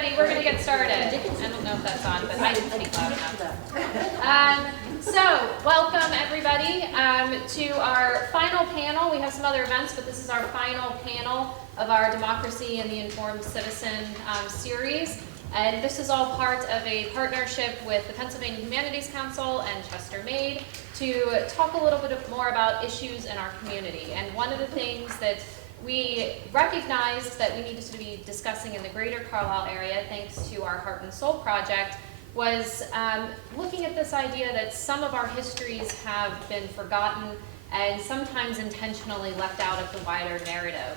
everybody, we're going to get started. I don't know if that's on, but I didn't speak loud enough. So, welcome everybody to our final panel. We have some other events, but this is our final panel of our Democracy and the Informed Citizen series. And this is all part of a partnership with the Pennsylvania Humanities Council and Chester Made to talk a little bit more about issues in our community. And one of the things that we recognized that we needed to be discussing in the greater Carlisle area, thanks to our Heart and Soul project, was looking at this idea that some of our histories have been forgotten and sometimes intentionally left out of the wider narrative.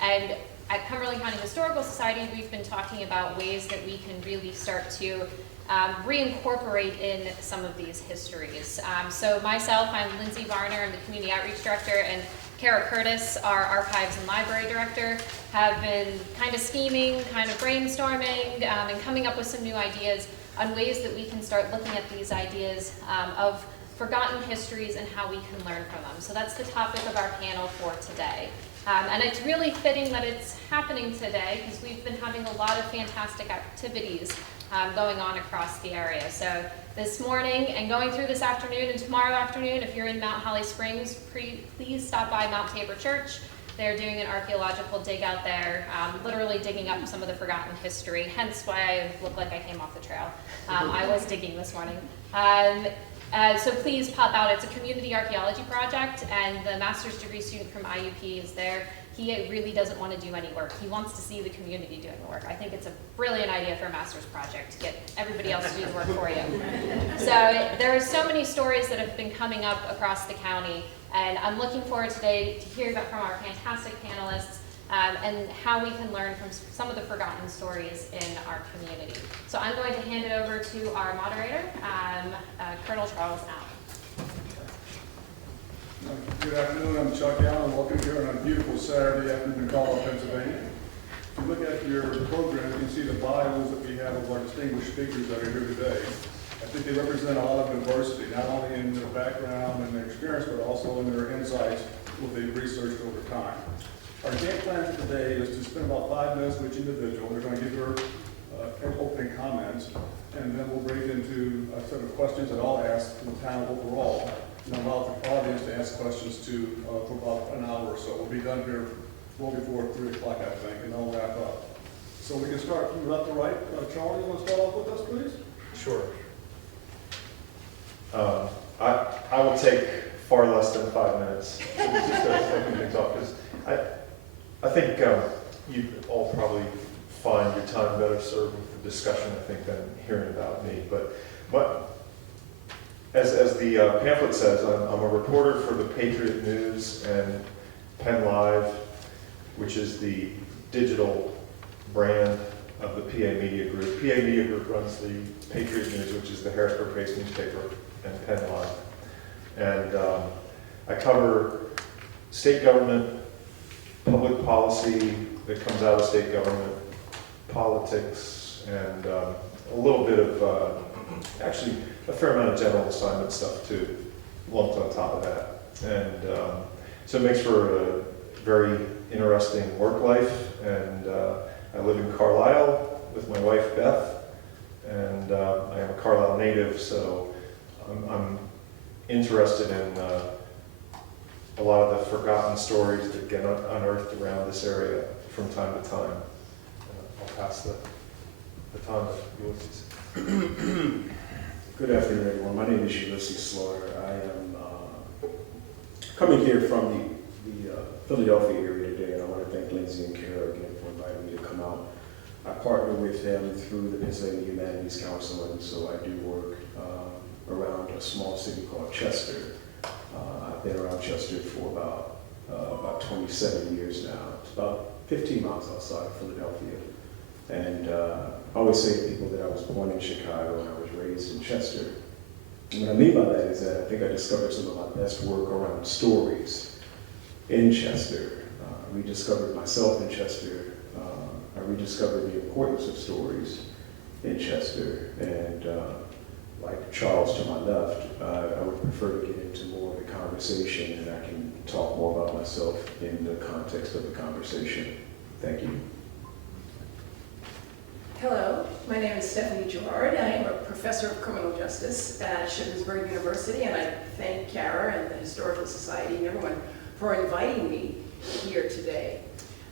And at Cumberland County Historical Society, we've been talking about ways that we can really start to reincorporate in some of these histories. So myself, I'm Lindsay Varner, I'm the Community Outreach Director, and Kara Curtis, our Archives and Library Director, have been kind of scheming, kind of brainstorming, and coming up with some new ideas on ways that we can start looking at these ideas of forgotten histories and how we can learn from them. So that's the topic of our panel for today. And it's really fitting that it's happening today because we've been having a lot of fantastic activities going on across the area. So this morning and going through this afternoon and tomorrow afternoon, if you're in Mount Holly Springs, please stop by Mount Tabor Church. They're doing an archaeological dig out there, literally digging up some of the forgotten history, hence why I look like I came off the trail. I was digging this morning. So please pop out. It's a community archaeology project, and the master's degree student from IUP is there. He really doesn't want to do any work. He wants to see the community doing the work. I think it's a brilliant idea for a master's project to get everybody else to do the work for you. So there are so many stories that have been coming up across the county, and I'm looking forward today to hearing from our fantastic panelists and how we can learn from some of the forgotten stories in our community. So I'm going to hand it over to our moderator, Colonel Charles Allen. Good afternoon, I'm Chuck Allen. Welcome here on a beautiful Saturday afternoon in Carlisle, Pennsylvania. If you look at your program, you can see the bios that we have of our distinguished speakers that are here today. I think they represent a lot of diversity, not only in their background and their experience, but also in their insights, what they've researched over time. Our game plan for today is to spend about 5 minutes with each individual. They're going to give their opening comments, and then we'll break into a set of questions that I'll ask the panel overall, and allow the audience to ask questions for about an hour or so. We'll be done here well before 3 o'clock, I think, and I'll wrap up. So we can start from left to right. Charlie, you want to start off with us, please? Sure. I will take far less than 5 minutes. So we just start opening things off, because I think you all probably find your time better served with the discussion, I think, than hearing about me. But as the pamphlet says, I'm a reporter for the Patriot News and Penn Live, which is the digital brand of the PA Media Group. PA Media Group runs the Patriot News, which is the Harrisburg-based newspaper, and Penn Live. And I cover state government, public policy that comes out of state government, politics, and a little bit of, actually, a fair amount of general assignment stuff too, lumped on top of that. And so it makes for a very interesting work life. And I live in Carlisle with my wife, Beth, and I am a Carlisle native, so I'm interested in a lot of the forgotten stories that get unearthed around this area from time to time. I'll pass the baton to Ulysses. Good afternoon, everyone. My name is Ulysses Slaughter. I am coming here from the Philadelphia area today, and I want to thank Lindsay and Kara again for inviting me to come out. I partner with them through the Pennsylvania Humanities Council, and so I do work around a small city called Chester. I've been around Chester for about 27 years now. It's about 15 miles outside of Philadelphia. And I always say to people that I was born in Chicago and I was raised in Chester. And what I mean by that is that I think I discovered some of my best work around stories in Chester. I rediscovered myself in Chester. I rediscovered the importance of stories in Chester. And like Charles to my left, I would prefer to get into more of the conversation, and I can talk more about myself in the context of the conversation. Thank you. Hello, my name is Stephanie Gilardi. I am a professor of criminal justice at Shippensburg University, and I thank Kara and the Historical Society and everyone for inviting me here today,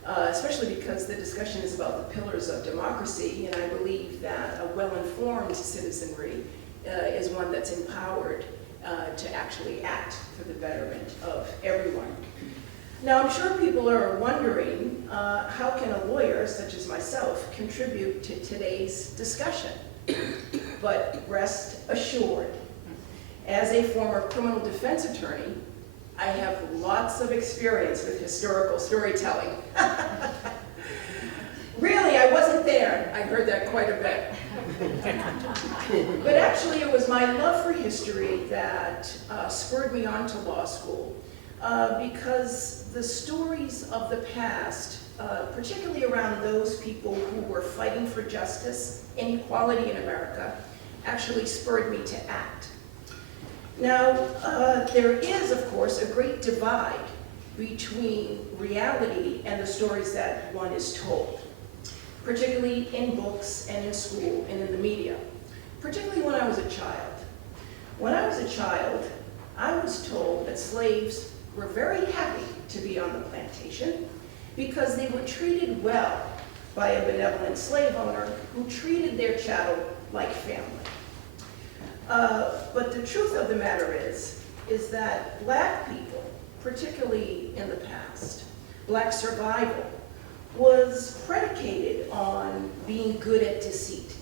especially because the discussion is about the pillars of democracy, and I believe that a well-informed citizenry is one that's empowered to actually act for the betterment of everyone. Now, I'm sure people are wondering, how can a lawyer, such as myself, contribute to today's discussion? But rest assured, as a former criminal defense attorney, I have lots of experience with historical storytelling. Really, I wasn't there. I heard that quite a bit. But actually, it was my love for history that spurred me on to law school. Because the stories of the past, particularly around those people who were fighting for justice and equality in America, actually spurred me to act. Now, there is, of course, a great divide between reality and the stories that one is told, particularly in books and in school and in the media, particularly when I was a child. When I was a child, I was told that slaves were very happy to be on the plantation because they were treated well by a benevolent slave owner who treated their chattel like family. But the truth of the matter is that black people, particularly in the past, black survival was predicated on being good at deceit.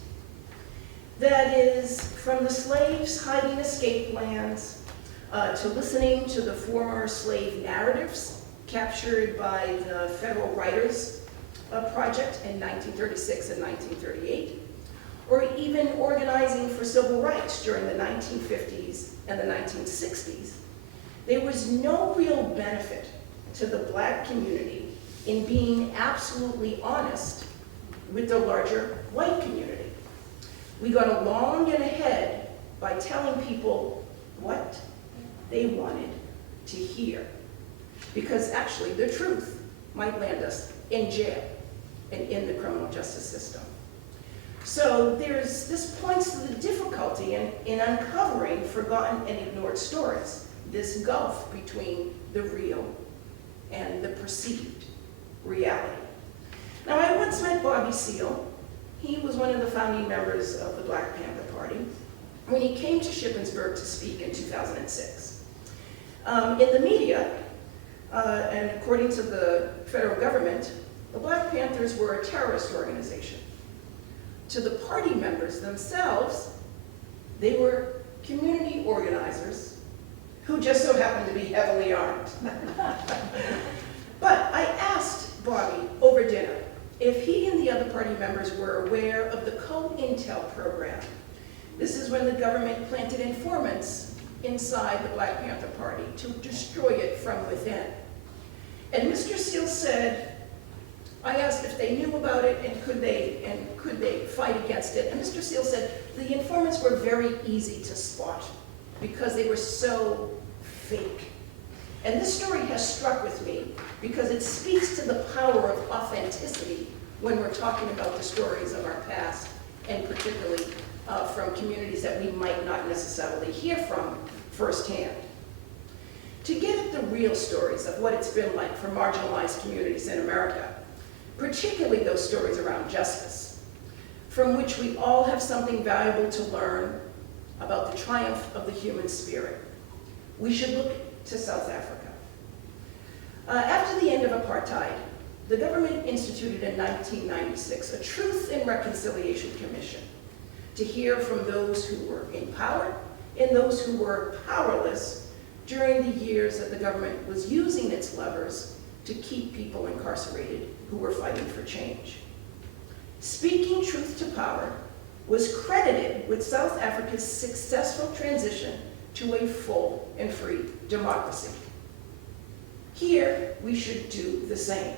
That is, from the slaves hiding escape plans, to listening to the former slave narratives captured by the Federal Writers Project in 1936 and 1938, or even organizing for civil rights during the 1950s and the 1960s, there was no real benefit to the black community in being absolutely honest with the larger white community. We got along and ahead by telling people what they wanted to hear, because actually the truth might land us in jail and in the criminal justice system. So this points to the difficulty in uncovering forgotten and ignored stories, this gulf between the real and the perceived reality. Now, I once met Bobby Seale. He was one of the founding members of the Black Panther Party when he came to Shippensburg to speak in 2006. In the media, and according to the federal government, the Black Panthers were a terrorist organization. To the party members themselves, they were community organizers who just so happened to be heavily armed. But I asked Bobby over dinner if he and the other party members were aware of the COINTEL program. This is when the government planted informants inside the Black Panther Party to destroy it from within. And Mr. Seale said, I asked if they knew about it and could they fight against it. And Mr. Seale said the informants were very easy to spot because they were so fake. And this story has struck with me because it speaks to the power of authenticity when we're talking about the stories of our past, and particularly from communities that we might not necessarily hear from firsthand. To get at the real stories of what it's been like for marginalized communities in America, particularly those stories around justice, from which we all have something valuable to learn about the triumph of the human spirit, we should look to South Africa. After the end of apartheid, the government instituted in 1996 a Truth and Reconciliation Commission to hear from those who were in power and those who were powerless during the years that the government was using its levers to keep people incarcerated who were fighting for change. Speaking truth to power was credited with South Africa's successful transition to a full and free democracy. Here, we should do the same.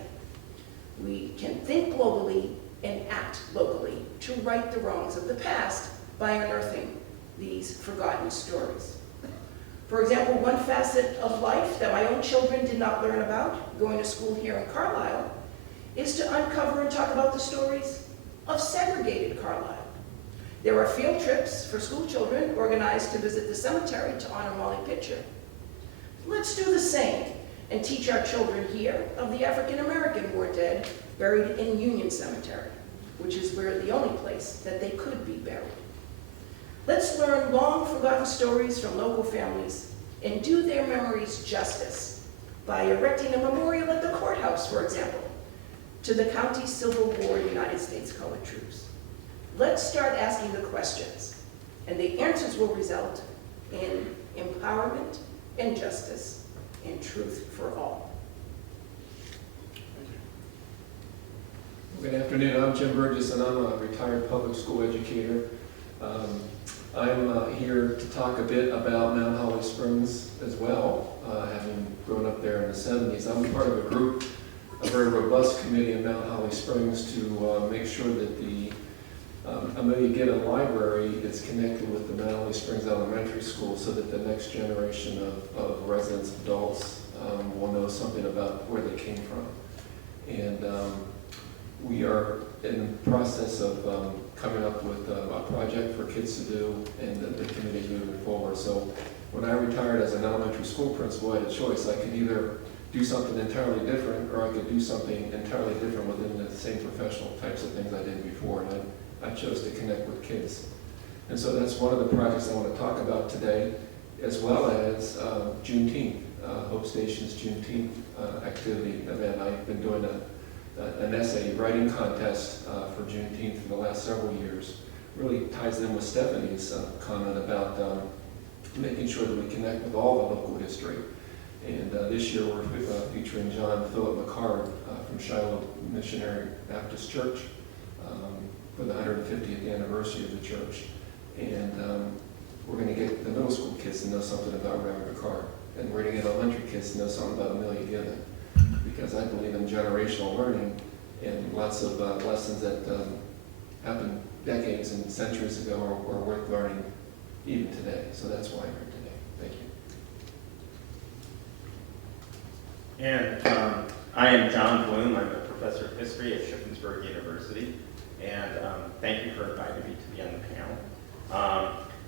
We can think globally and act locally to right the wrongs of the past by unearthing these forgotten stories. For example, one facet of life that my own children did not learn about, going to school here in Carlisle, is to uncover and talk about the stories of of segregated Carlisle. There are field trips for school children organized to visit the cemetery to honor Molly Pitcher. Let's do the same and teach our children here of the African American war dead buried in Union Cemetery, which is where the only place that they could be buried. Let's learn long forgotten stories from local families and do their memories justice by erecting a memorial at the courthouse, for example, to the County Civil War United States colored troops. Let's start asking the questions, and the answers will result in empowerment and justice and truth for all. Good afternoon, I'm Jim Burgess and I'm a retired public school educator. I'm here to talk a bit about Mount Holly Springs as well, having grown up there in the 70s. I'm part of a group, a very robust committee in Mount Holly Springs to make sure that the Amelia Gibbon Library is connected with the Mount Holly Springs Elementary School so that the next generation of residents, adults, will know something about where they came from. And we are in the process of coming up with a project for kids to do, and the committee is moving forward. So when I retired as an elementary school principal, I had a choice. I could either do something entirely different, or I could do something entirely different within the same professional types of things I did before, and I chose to connect with kids. And so that's one of the projects I want to talk about today, as well as Juneteenth, Hope Station's Juneteenth activity event. I've been doing an essay writing contest for Juneteenth for the last several years. Really ties in with Stephanie's comment about making sure that we connect with all the local history. And this year we're featuring John Philip McCard from Shiloh Missionary Baptist Church for the 150th anniversary of the church. And we're going to get the middle school kids to know something about Reverend McCard. And we're going to get elementary kids to know something about Amelia Gibbon. Because I believe in generational learning and lots of lessons that happened decades and centuries ago are worth learning even today. So that's why I'm here today. Thank you. And I am John Bloom. I'm a professor of history at Shippensburg University. And thank you for inviting me to be on the panel.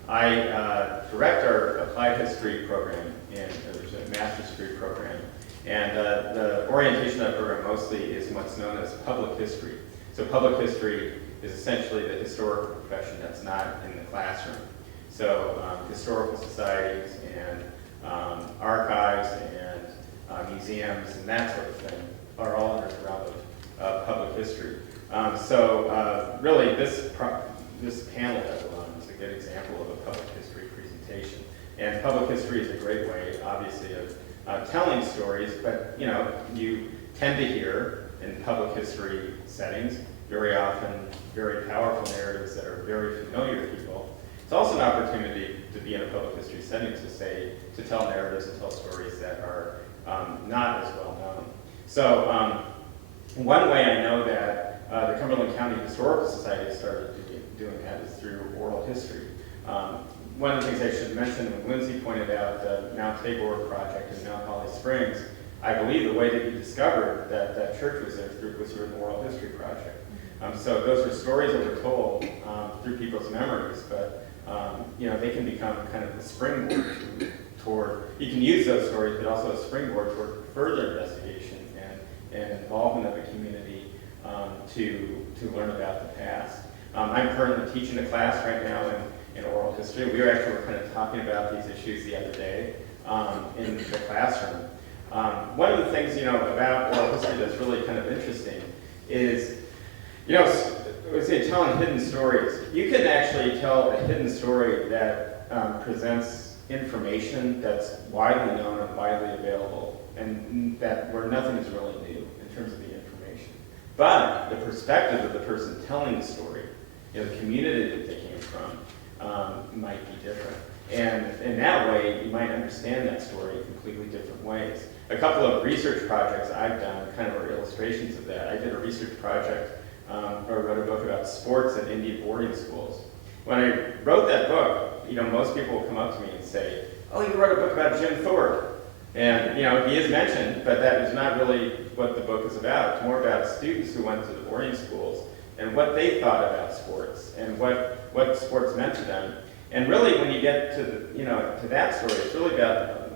I direct our applied history program, and there's a master's degree program. And the orientation of that program mostly is what's known as public history. So public history is essentially the historical profession that's not in the classroom. So historical societies and archives and museums and that sort of thing are all under the realm of public history. Really this panel that we're on is a good example of a public history presentation. And public history is a great way, obviously, of telling stories, but you tend to hear in public history settings very often very powerful narratives that are very familiar to people. It's also an opportunity to be in a public history setting to tell narratives and tell stories that are not as well known. So one way I know that the Cumberland County Historical Society started doing that is through oral history. One of the things I should mention, when Lindsay pointed out the Mount Tabor project in Mount Holly Springs, I believe the way that you discovered that that church was there was through an oral history project. So those are stories that were told through people's memories, but they can become kind of the springboard toward, you can use those stories, but also a springboard toward further investigation and involvement of the community to learn about the past. I'm currently teaching a class right now in oral history. We were kind of talking about these issues the other day in the classroom. One of the things, about oral history that's really kind of interesting is, we say telling hidden stories. You can actually tell a hidden story that presents information that's widely known and widely available, and where nothing is really new in terms of the information. But the perspective of the person telling the story, the community that they came from, might be different. And in that way, you might understand that story in completely different ways. A couple of research projects I've done kind of are illustrations of that. I did a research project where I wrote a book about sports at Indian boarding schools. When I wrote that book, most people will come up to me and say, "Oh, you wrote a book about Jim Thorpe." And, he is mentioned, but that is not really what the book is about. It's more about students who went to the boarding schools and what they thought about sports and what sports meant to them. And really, when you get to to that story, it's really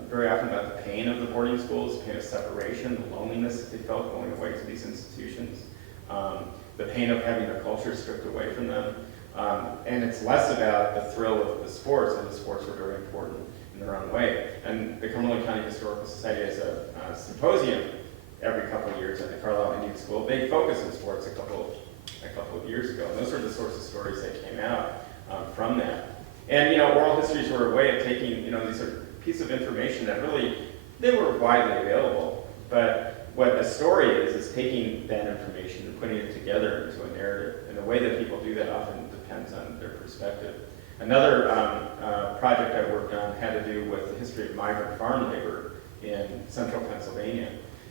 very often about the pain of the boarding schools, the pain of separation, the loneliness that they felt going away to these institutions, the pain of having their culture stripped away from them. And it's less about the thrill of the sports, and the sports were very important in their own way. And the Cumberland County Historical Society has a symposium every couple of years at the Carlisle Indian School. They focus on sports a couple of years ago, and those are the sorts of stories that came out from that. And oral histories were a way of taking these are piece of information that really they were widely available, but what a story is taking that information and putting it together into a narrative. And the way that people do that often depends on their perspective. Another project I worked on had to do with the history of migrant farm labor in central Pennsylvania.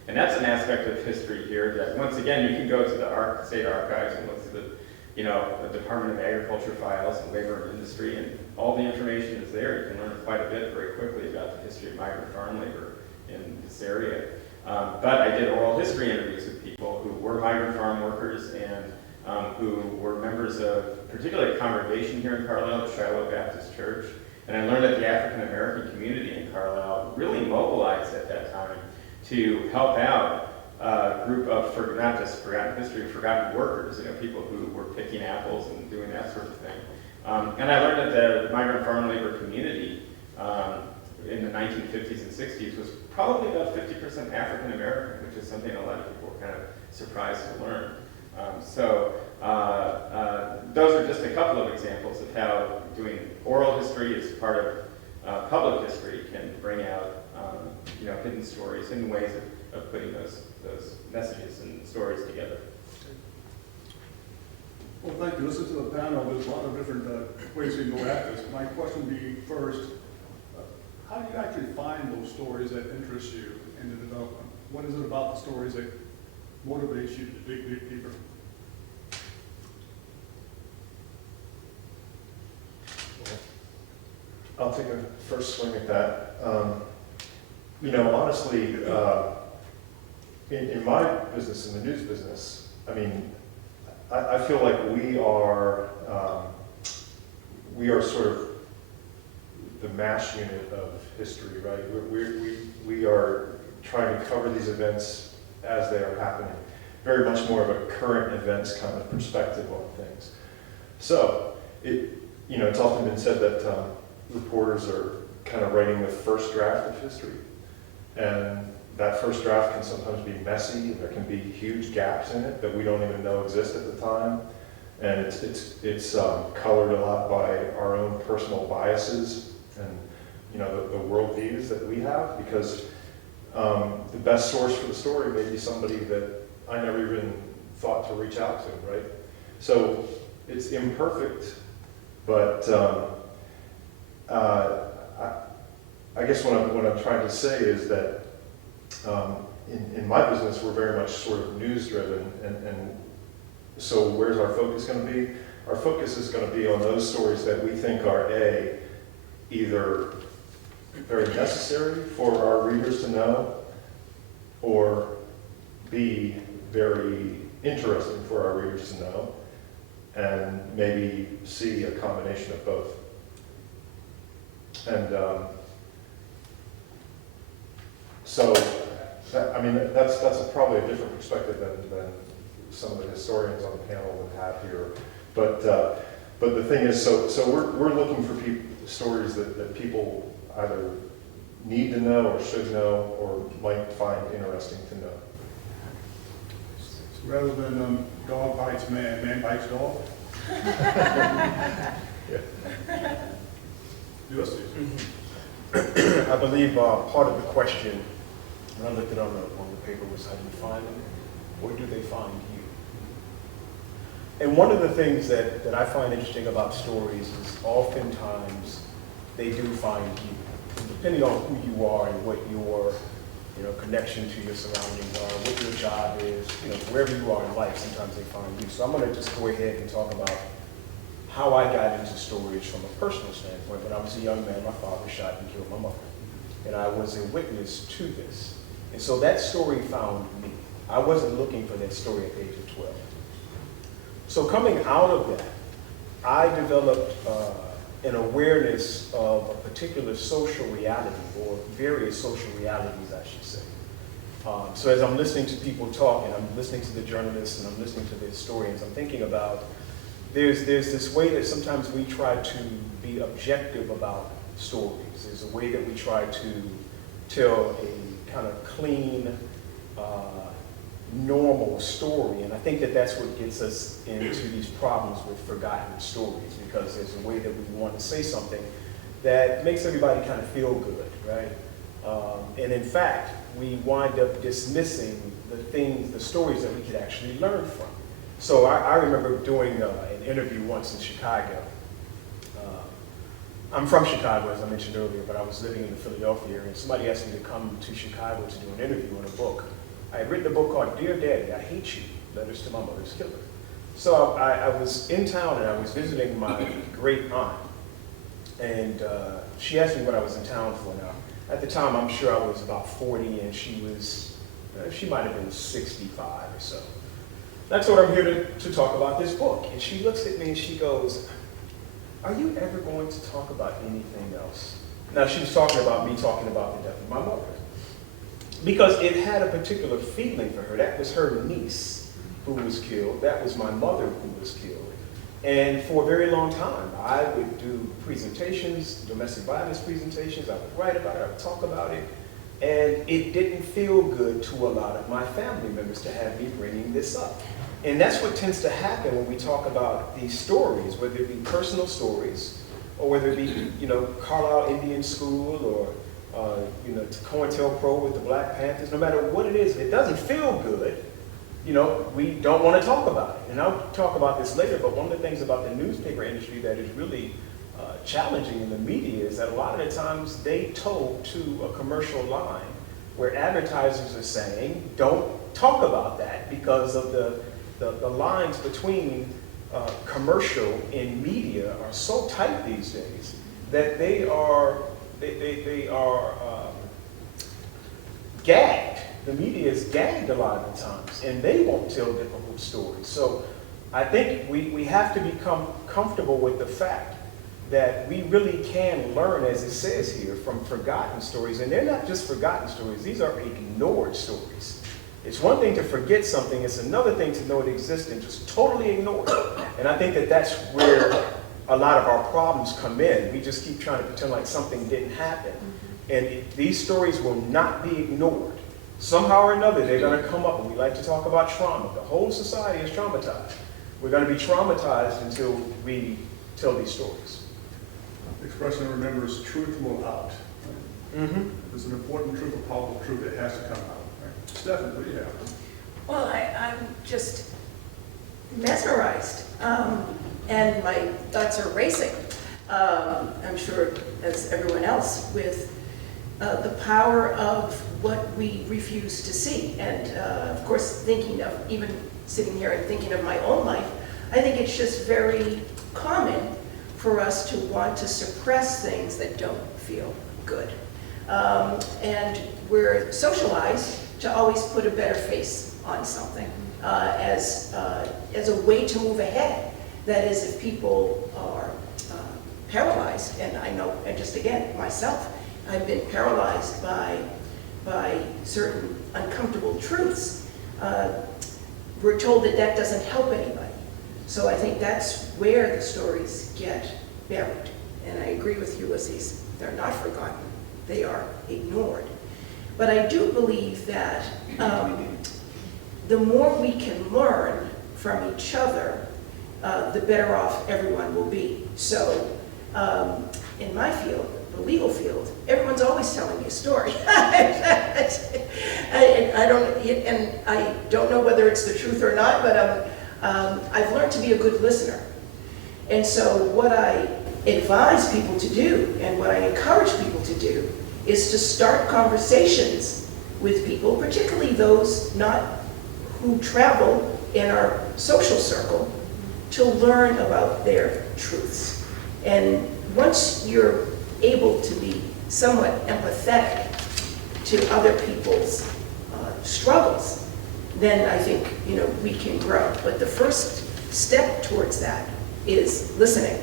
And that's an aspect of history here that, once again, you can go to the state archives and look through the Department of Agriculture files and labor and industry, and all the information is there. You can learn quite a bit very quickly about the history of migrant farm labor in this area. But I did oral history interviews with people who were migrant farm workers and who were members of, particularly a congregation here in Carlisle, the Shiloh Baptist Church. And I learned that the African American community in Carlisle really mobilized at that time to help out a group of, not just forgotten history, forgotten workers, people who were picking apples and doing that sort of thing. And I learned that the migrant farm labor community in the 1950s and 60s was probably about 50% African American, which is something a lot of people were kind of surprised to learn. Those are just a couple of examples of how doing oral history as part of public history can bring out hidden stories, hidden ways of putting those messages and stories together. Well, thank you. Listen to the panel. There's a lot of different ways you can go at this. My question would be first, how do you actually find those stories that interest you in the development? What is it about the stories that motivates you to dig deeper? I'll take a first swing at that. Honestly, in my business, in the news business, I feel like we are sort of the MASH unit of history, right? We are trying to cover these events as they are happening. Very much more of a current events kind of perspective on things. So, it's often been said that reporters are kind of writing the first draft of history. And that first draft can sometimes be messy. There can be huge gaps in it that we don't even know exist at the time. And it's colored a lot by our own personal biases and the worldviews that we have, because the best source for the story may be somebody that I never even thought to reach out to, right? So it's imperfect, but I guess what I'm trying to say is that in my business, we're very much sort of news-driven, and so where's our focus going to be? Our focus is going to be on those stories that we think are either very necessary for our readers to know, or B, very interesting for our readers to know, and maybe C, a combination of both. And so, that's probably a different perspective than some of the historians on the panel would have here. But the thing is, so we're looking for stories that people either need to know or should know or might find interesting to know. So rather than dog bites man, man bites dog? Yeah. Yes, I believe part of the question, when I looked at it on the paper, was how do you find them? Where do they find you? And one of the things that I find interesting about stories is oftentimes they do find you. Depending on who you are and what your connection to your surroundings are, what your job is, wherever you are in life, sometimes they find you. So I'm going to just go ahead and talk about how I got into stories from a personal standpoint. When I was a young man, my father shot and killed my mother. And I was a witness to this. And so that story found me. I wasn't looking for that story at the age of 12. So coming out of that, I developed an awareness of a particular social reality, or various social realities, I should say. So as I'm listening to people talk, and I'm listening to the journalists, and I'm listening to the historians, I'm thinking about there's this way that sometimes we try to be objective about stories. There's a way that we try to tell a kind of clean, normal story, and I think that that's what gets us into these problems with forgotten stories, because there's a way that we want to say something that makes everybody kind of feel good, right? And in fact, we wind up dismissing the stories that we could actually learn from. So I remember doing an interview once in Chicago. I'm from Chicago, as I mentioned earlier, but I was living in the Philadelphia area, and somebody asked me to come to Chicago to do an interview on a book. I had written a book called Dear Daddy, I Hate You, Letters to My Mother's Killer. So I was in town and I was visiting my great aunt, and she asked me what I was in town for. Now, at the time, I'm sure I was about 40, and she might have been 65 or so. And I told her I'm here to talk about this book, and she looks at me and she goes, "Are you ever going to talk about anything else?" Now, she was talking about me talking about the death of my mother, because it had a particular feeling for her. That was her niece who was killed. That was my mother who was killed. And for a very long time, I would do presentations, domestic violence presentations. I would write about it, I would talk about it. And it didn't feel good to a lot of my family members to have me bringing this up. And that's what tends to happen when we talk about these stories, whether it be personal stories, or whether it be, Carlisle Indian School, or COINTELPRO with the Black Panthers. No matter what it is, if it doesn't feel good, we don't want to talk about it. And I'll talk about this later, but one of the things about the newspaper industry that is really challenging in the media is that a lot of the times they toe to a commercial line where advertisers are saying, don't talk about that, because of the lines between commercial and media are so tight these days that they are gagged. The media is gagged a lot of the times, and they won't tell difficult stories. So I think we have to become comfortable with the fact that we really can learn, as it says here, from forgotten stories. And they're not just forgotten stories, these are ignored stories. It's one thing to forget something, it's another thing to know it exists and just totally ignore it. And I think that that's where a lot of our problems come in. We just keep trying to pretend like something didn't happen. And these stories will not be ignored. Somehow or another, they're going to come up, and we like to talk about trauma. The whole society is traumatized. We're going to be traumatized until we tell these stories. The expression remembers truth will out. Right? Mm-hmm. There's an important truth, a powerful truth that has to come out. Right? Stephanie, what do you have? Well, I'm just mesmerized, and my thoughts are racing, I'm sure as everyone else, with the power of what we refuse to see. And of course, even sitting here and thinking of my own life, I think it's just very common for us to want to suppress things that don't feel good. And we're socialized to always put a better face on something as a way to move ahead. That is, if people are paralyzed, and I know, and just again, myself, I've been paralyzed by certain uncomfortable truths. We're told that doesn't help anybody. So I think that's where the stories get buried. And I agree with Ulysses, they're not forgotten, they are ignored. But I do believe that the more we can learn from each other, the better off everyone will be. So in my field, the legal field, everyone's always telling me a story. I don't know whether it's the truth or not, but I've learned to be a good listener. And so what I advise people to do, and what I encourage people to do, is to start conversations with people, particularly those not who travel in our social circle, to learn about their truths. And once you're able to be somewhat empathetic to other people's struggles, then I think we can grow. But the first step towards that is listening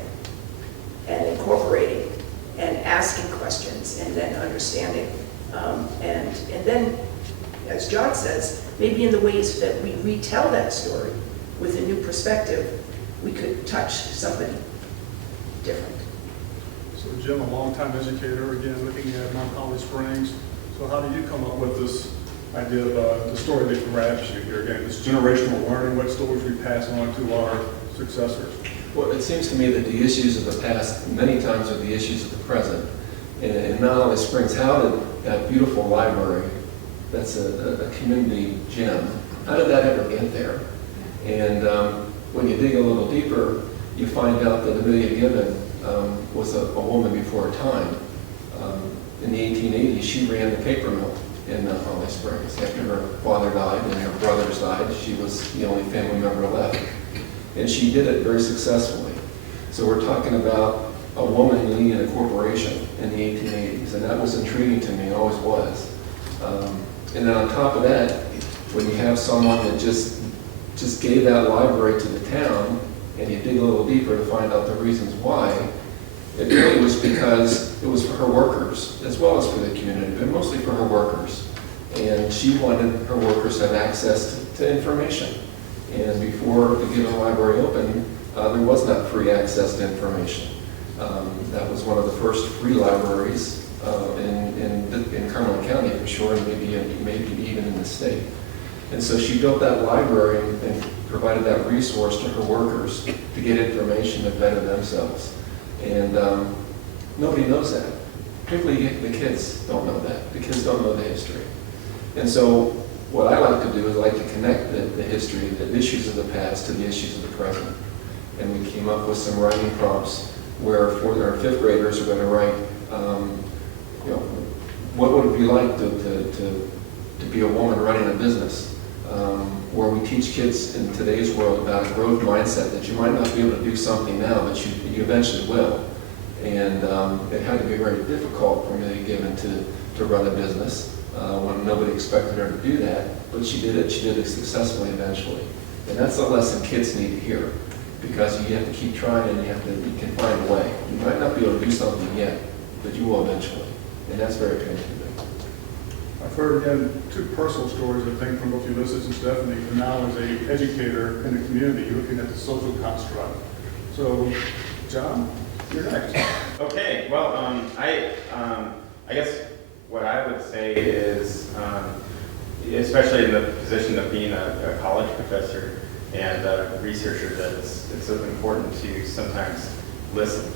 and incorporating and asking questions and then understanding. And then, as John says, maybe in the ways that we retell that story with a new perspective, we could touch somebody different. So Jim, a longtime educator, again, looking at Mount Holly Springs. So how do you come up with this idea of the story that grabs you here? Again, this generational learning, what stories we pass on to our successors? Well, it seems to me that the issues of the past many times are the issues of the present. In Mount Holly Springs, how did that beautiful library, that's a community gem, how did that ever get there? And when you dig a little deeper, you find out that Amelia Gibbon was a woman before her time. In the 1880s, she ran the paper mill in Holly Springs. After her father died and her brothers died, she was the only family member left. And she did it very successfully. So we're talking about a woman leading a corporation in the 1880s, and that was intriguing to me, always was. And then on top of that, when you have someone that just gave that library to the town, and you dig a little deeper to find out the reasons why, it really was because it was for her workers, as well as for the community, but mostly for her workers. And she wanted her workers to have access to information. And before the Gibbon Library opened, there was not free access to information. That was one of the first free libraries in Cumberland County for sure, and maybe even in the state. And so she built that library and provided that resource to her workers to get information to better themselves. And nobody knows that. Particularly the kids don't know that. The kids don't know the history. And so what I like to do is I like to connect the history, the issues of the past to the issues of the present. And we came up with some writing prompts where our fifth graders are going to write, what would it be like to be a woman running a business? Where we teach kids in today's world about a growth mindset that you might not be able to do something now, but you eventually will. And it had to be very difficult for Amelia Gibbon to run a business when nobody expected her to do that, but she did it successfully eventually. And that's a lesson kids need to hear, because you have to keep trying and you can find a way. You might not be able to do something yet, but you will eventually. And that's very appealing to me. I've heard, again, two personal stories, I think, from both Ulysses and Stephanie, and now as an educator in the community, you're looking at the social construct. So, John, you're next. Okay, well, I guess what I would say is, especially in the position of being a college professor and a researcher, that it's important to sometimes listen.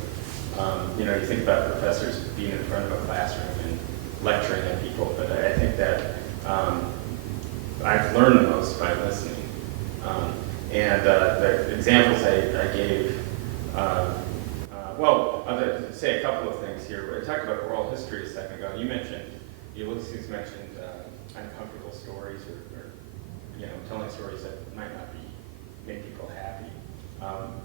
You think about professors being in front of a classroom and lecturing at people, but I think that I've learned the most by listening. And the examples I gave, I'll say a couple of things here. I talked about oral history a second ago. Ulysses mentioned uncomfortable stories or telling stories that might not make people happy.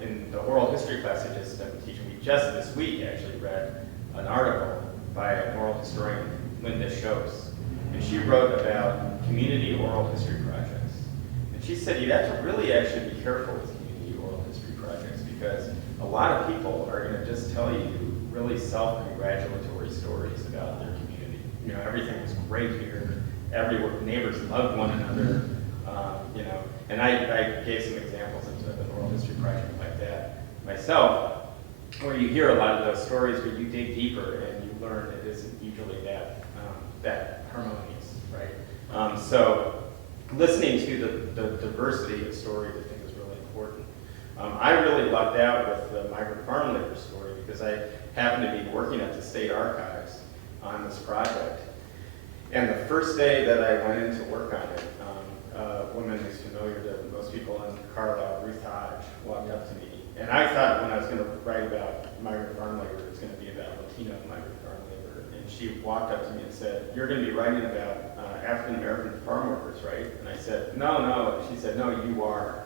In the oral history class I just been teaching, we just this week actually read an article by an oral historian, Linda Schoes, and she wrote about community oral history projects. And she said you'd have to really actually be careful with community oral history projects, because a lot of people are going to just tell you really self-congratulatory stories about their community. Everything was great here. Neighbors loved one another. And I gave some examples of an oral history project like that myself, where you hear a lot of those stories, but you dig deeper and you learn it isn't usually that harmonious, right? So listening to the diversity of stories, I think, is really important. I really lucked out with the migrant farm labor story, because I happened to be working at the state archives on this project. And the first day that I went in to work on it, a woman who's familiar to most people in Carlisle, Ruth Hodge, walked up to me. And I thought when I was going to write about migrant farm labor, it was going to be about Latino migrant farm labor. And she walked up to me and said, "You're going to be writing about African-American farm workers, right?" And I said, No. She said, "No, you are."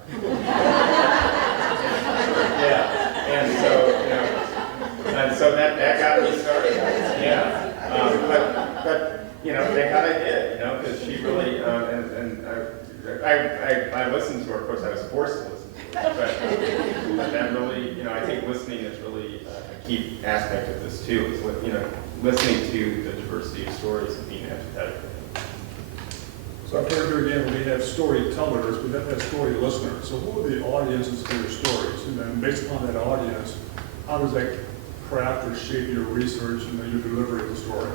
Yeah. And so that got me started. Yeah. But thank God I did, because she really, I listened to her. Of course, I was forced to listen to her. But that really, I think listening is really a key aspect of this too, is what, listening to the diversity of stories and being empathetic. So I've heard here again, we have storytellers, we have to have story listeners. So who are the audiences for your stories? And then based upon that audience, how does that craft or shape your research and your delivery of the story?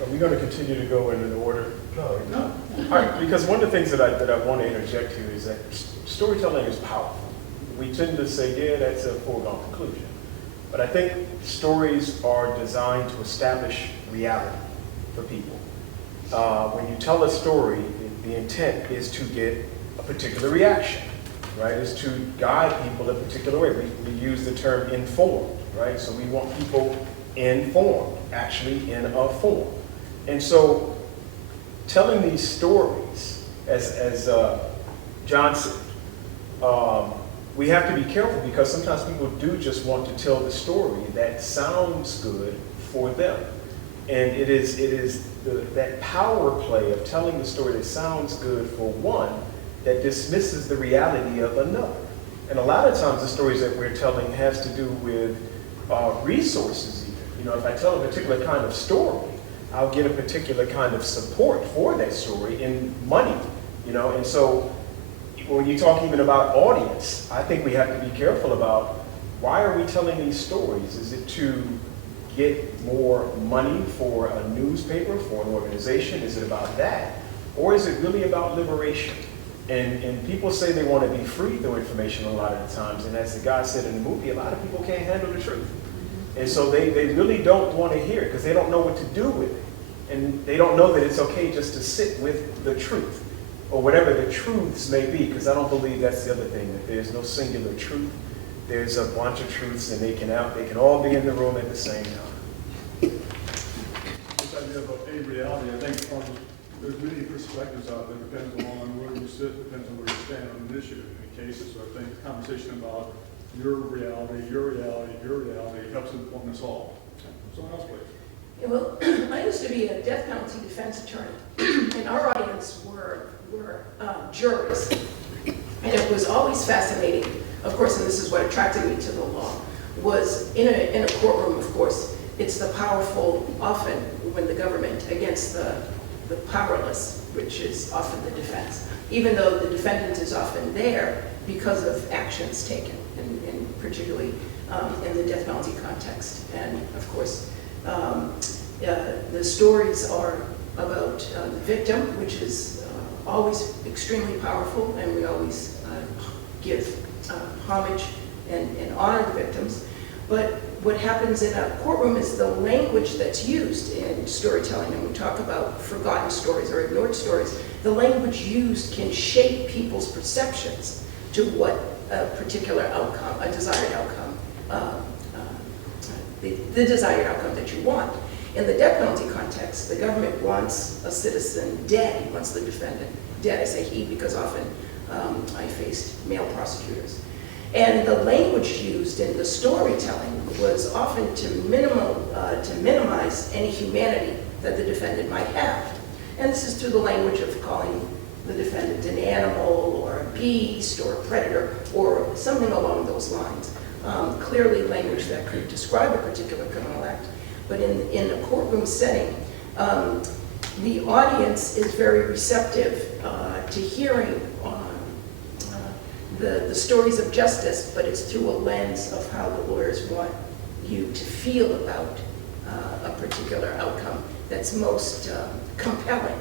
Are we going to continue to go in an order? No. All right, because one of the things that I want to interject here is that storytelling is powerful. We tend to say, yeah, that's a foregone conclusion. But I think stories are designed to establish reality for people. When you tell a story, the intent is to get a particular reaction, right? Is to guide people a particular way. We use the term informed, right? So we want people informed, actually in a form. And so telling these stories, as John said, we have to be careful because sometimes people do just want to tell the story that sounds good for them. And it is that power play of telling the story that sounds good for one that dismisses the reality of another. And a lot of times the stories that we're telling has to do with resources even. If I tell a particular kind of story, I'll get a particular kind of support for that story in money, and so when you talk even about audience, I think we have to be careful about why are we telling these stories? Is it to get more money for a newspaper, for an organization? Is it about that? Or is it really about liberation? And people say they want to be free through information a lot of the times, and as the guy said in the movie, a lot of people can't handle the truth. And so they really don't want to hear it because they don't know what to do with it. And they don't know that it's okay just to sit with the truth or whatever the truths may be, because I don't believe that's the other thing, that there's no singular truth. There's a bunch of truths and they can all be in the room at the same time. This idea of a reality, I think there's many perspectives out there. Depends on where you sit, depends on where you stand on an issue in many cases. So I think the conversation about your reality helps inform us all. Someone else, please. Yeah, well, I used to be a death penalty defense attorney, and our audience were jurors. And it was always fascinating, of course, and this is what attracted me to the law, was in a courtroom, of course, it's the powerful, often when the government, against the powerless, which is often the defense, even though the defendant is often there because of actions taken, and particularly in the death penalty context. And of course, the stories are about the victim, which is always extremely powerful, and we always give homage and honor the victims. But what happens in a courtroom is the language that's used in storytelling, and we talk about forgotten stories or ignored stories, the language used can shape people's perceptions to what a particular outcome, a desired outcome, the desired outcome that you want. In the death penalty context, the government wants a citizen dead, wants the defendant dead. I say he because often I faced male prosecutors. And the language used in the storytelling was often to minimize any humanity that the defendant might have. And this is through the language of calling the defendant an animal or a beast or a predator or something along those lines. Clearly language that could describe a particular criminal act. But in a courtroom setting, the audience is very receptive to hearing the stories of justice, but it's through a lens of how the lawyers want you to feel about a particular outcome that's most compelling.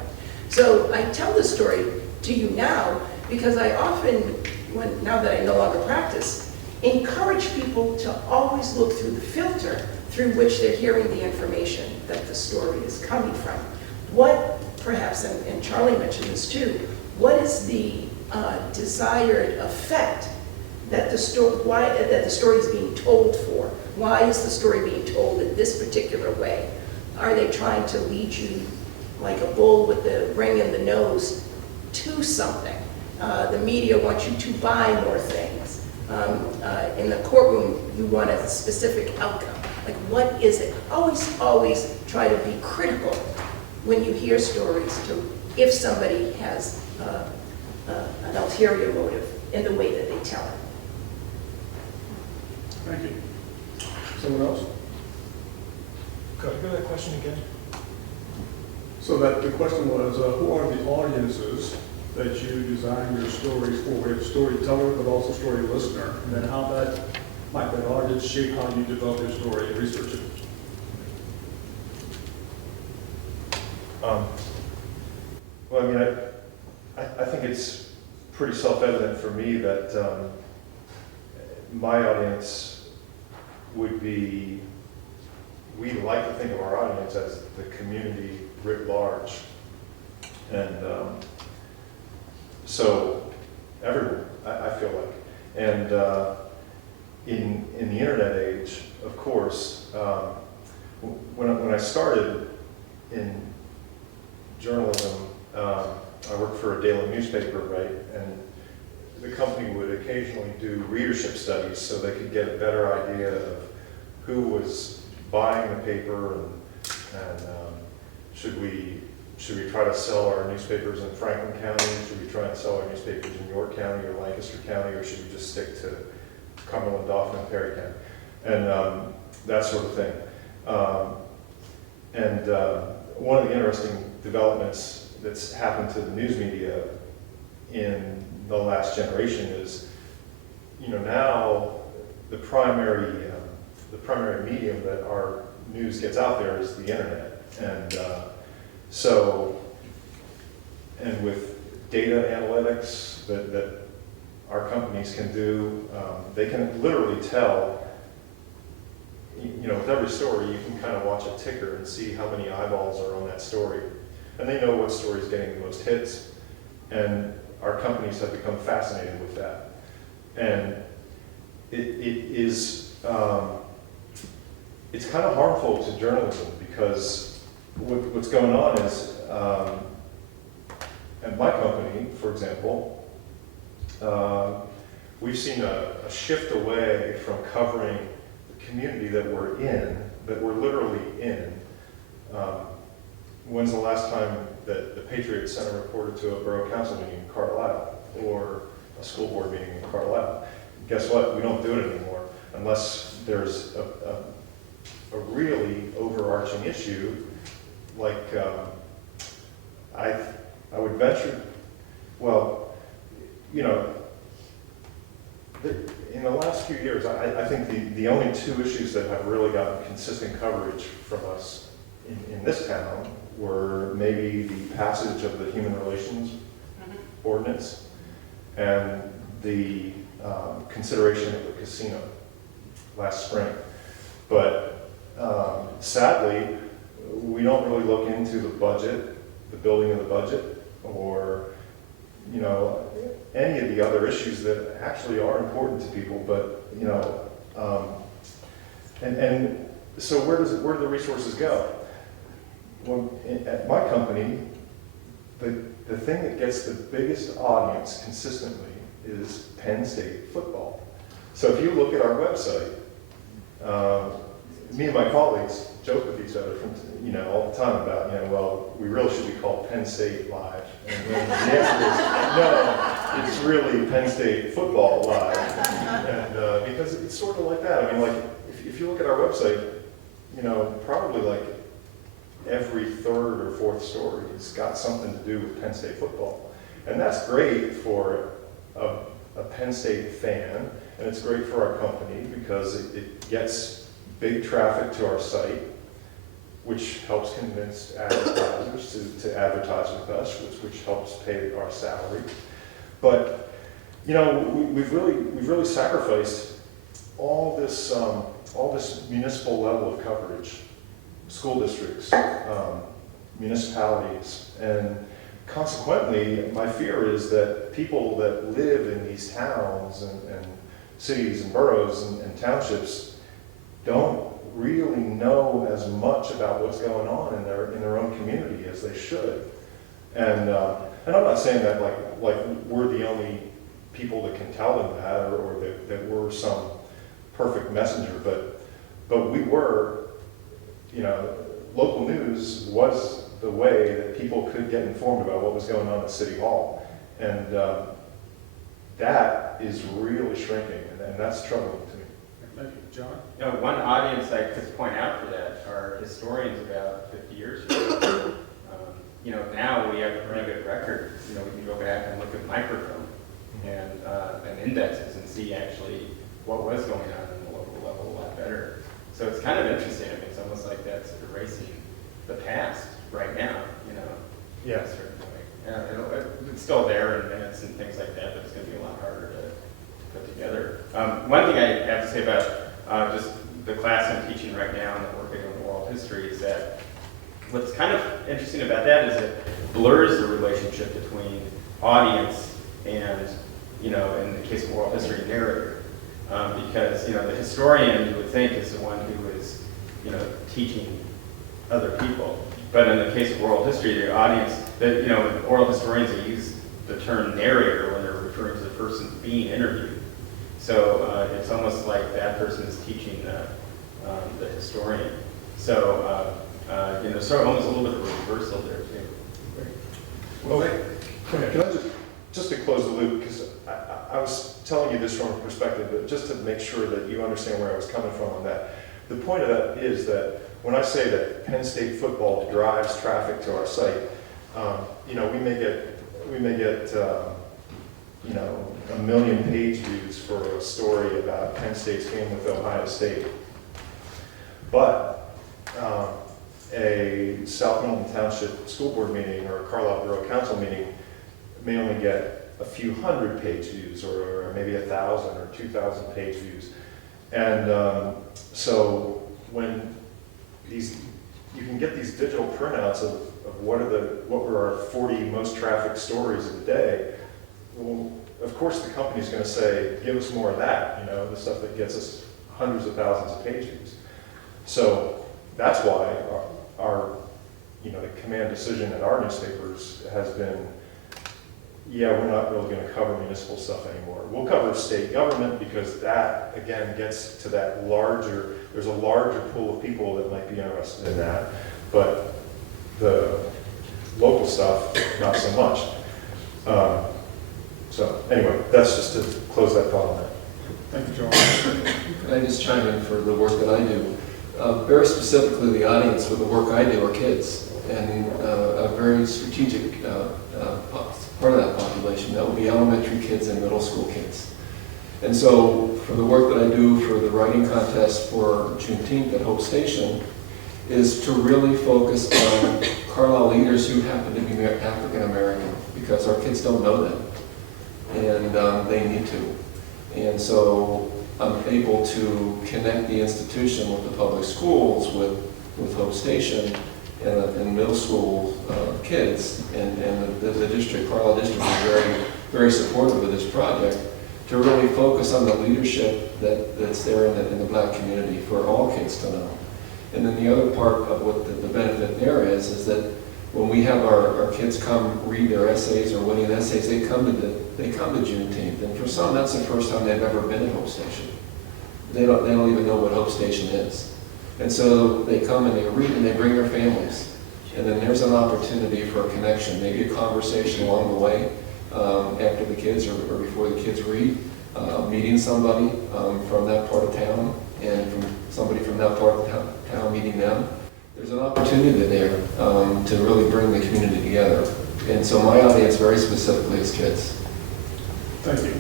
So I tell the story to you now because I often, now that I no longer practice, encourage people to always look through the filter through which they're hearing the information that the story is coming from. What, perhaps, and Charlie mentioned this too, what is the desired effect that the story is being told for? Why is the story being told in this particular way? Are they trying to lead you like a bull with the ring in the nose to something? The media wants you to buy more things. In the courtroom, you want a specific outcome. Like, what is it? Always try to be critical when you hear stories if somebody has an ulterior motive in the way that they tell it. Thank you. Someone else? Could I go to that question again? So that the question was, who are the audiences that you design your stories for? We have storyteller, but also story listener, and then how that might that audience shape how you develop your story and research it. Well, I mean, I think it's pretty self-evident for me that my audience would be, we like to think of our audience as the community writ large. And so everyone, I feel like. And in the internet age, of course, when I started in journalism, I worked for a daily newspaper, right? And the company would occasionally do readership studies so they could get a better idea of who was buying the paper and should we try to sell our newspapers in Franklin County? Should we try and sell our newspapers in York County or Lancaster County, or should we just stick to Cumberland, Dauphin, and Perry County? And that sort of thing. One of the interesting developments that's happened to the news media in the last generation is, now the primary medium that our news gets out there is the internet. And with data analytics that our companies can do, they can literally tell, with every story, you can kind of watch a ticker and see how many eyeballs are on that story. And they know what story is getting the most hits. And our companies have become fascinated with that. And it's kind of harmful to journalism because what's going on is, at my company, for example, we've seen a shift away from covering the community that we're literally in. When's the last time that the Patriot Center reported to a borough council meeting in Carlisle or a school board meeting in Carlisle? Guess what? We don't do it anymore unless there's a really overarching issue, like I would venture, well, in the last few years, I think the only two issues that have really gotten consistent coverage from us in this town were maybe the passage of the Human Relations Ordinance and the consideration of the casino last spring. But sadly, we don't really look into the budget, the building of the budget, or any of the other issues that actually are important to people. But and so where do the resources go? Well, at my company, the thing that gets the biggest audience consistently is Penn State football. So if you look at our website, me and my colleagues joke with each other all the time about, well, we really should be called Penn State Live. And then the answer is, no, it's really Penn State Football Live. And because it's sort of like that. I mean, like, if you look at our website, probably like every third or fourth story has got something to do with Penn State football. And that's great for a Penn State fan, and it's great for our company because it gets big traffic to our site, which helps convince advertisers to advertise with us, which helps pay our salary. But we've really sacrificed all this municipal level of coverage, school districts, municipalities, and consequently, my fear is that people that live in these towns and cities and boroughs and townships don't really know as much about what's going on in their own community as they should. And I'm not saying that like we're the only people that can tell them that, or that we're some perfect messenger, but we were, local news was the way that people could get informed about what was going on at City Hall. And that is really shrinking, and that's troubling to me. Thank you. John? You know, one audience I could point out for that are historians about 50 years ago. You know, now we have a pretty good record. You know, we can go back and look at microfilm and indexes and see actually what was going on in the local level a lot better. So it's kind of interesting. I mean, it's almost like that's erasing the past right now, you know. Yeah. It's still there in minutes and things like that, but it's going to be a lot harder to put together. One thing I have to say about just the class I'm teaching right now and the work I do in oral history is that what's kind of interesting about that is it blurs the relationship between audience and, you know, in the case of oral history, narrator. Because, you know, the historian, you would think, is the one who is, you know, teaching other people. But in the case of oral history, the audience, you know, oral historians, they use the term narrator when they're referring to the person being interviewed. So it's almost like that person is teaching the historian. So, you know, sort of almost a little bit of a reversal there too. Well, can I just to close the loop, because I was telling you this from a perspective, but just to make sure that you understand where I was coming from on that. The point of that is that when I say that Penn State football drives traffic to our site, you know, we may get you know, 1 million page views for a story about Penn State's game with Ohio State. But a South Milton Township School Board meeting or a Carlisle Borough Council meeting may only get a few hundred page views, or maybe 1,000 or 2,000 page views. And so when you can get these digital printouts of what were our 40 most trafficked stories of the day. Well, of course the company's going to say, give us more of that, you know, the stuff that gets us hundreds of thousands of page views. So that's why our you know, the command decision at our newspapers has been, yeah, we're not really going to cover municipal stuff anymore. We'll cover state government because that, again, gets to that larger, there's a larger pool of people that might be interested in that, but the local stuff, not so much. So anyway, that's just to close that thought on that. Thank you, John. Can I just chime in for the work that I do? Very specifically, the audience for the work I do are kids, and a very strategic part of that population. That would be elementary kids and middle school kids. And so for the work that I do for the writing contest for Juneteenth at Hope Station is to really focus on Carlisle leaders who happen to be African American, because our kids don't know them, and they need to. And so I'm able to connect the institution with the public schools, with Hope Station, and middle school kids, and the district, Carlisle district, is very, very supportive of this project to really focus on the leadership that's there in the black community for all kids to know. And then the other part of what the benefit there is that when we have our kids come read their essays or winning essays, they come to Juneteenth, and for some that's the first time they've ever been at Hope Station. They don't even know what Hope Station is. And so they come and they read and they bring their families. And then there's an opportunity for a connection, maybe a conversation along the way after the kids or before the kids read, meeting somebody from that part of town, and from somebody from that part of town meeting them. There's an opportunity there to really bring the community together. And so my audience very specifically is kids. Thank you.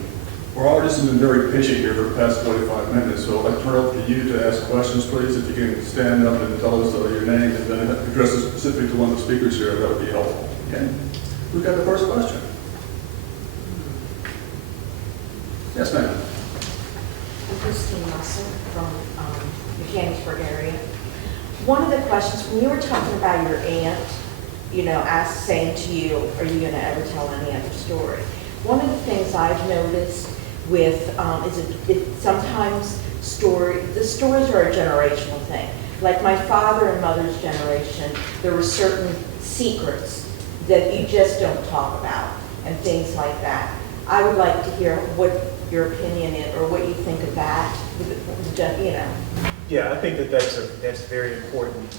We're already just been very patient here for the past 45 minutes, so I'd like to turn it over to you to ask questions, please. If you can stand up and tell us your name and then address it specifically to one of the speakers here, that would be helpful. Okay. We've got the first question. Yes, ma'am. I'm Christine Russell from Mechanicsburg area. One of the questions, when you were talking about your aunt, you know, saying to you, are you going to ever tell any other story? One of the things I've noticed with, sometimes the stories are a generational thing. Like my father and mother's generation, there were certain secrets that you just don't talk about and things like that. I would like to hear what your opinion is or what you think of that, you know. Yeah, I think that's very important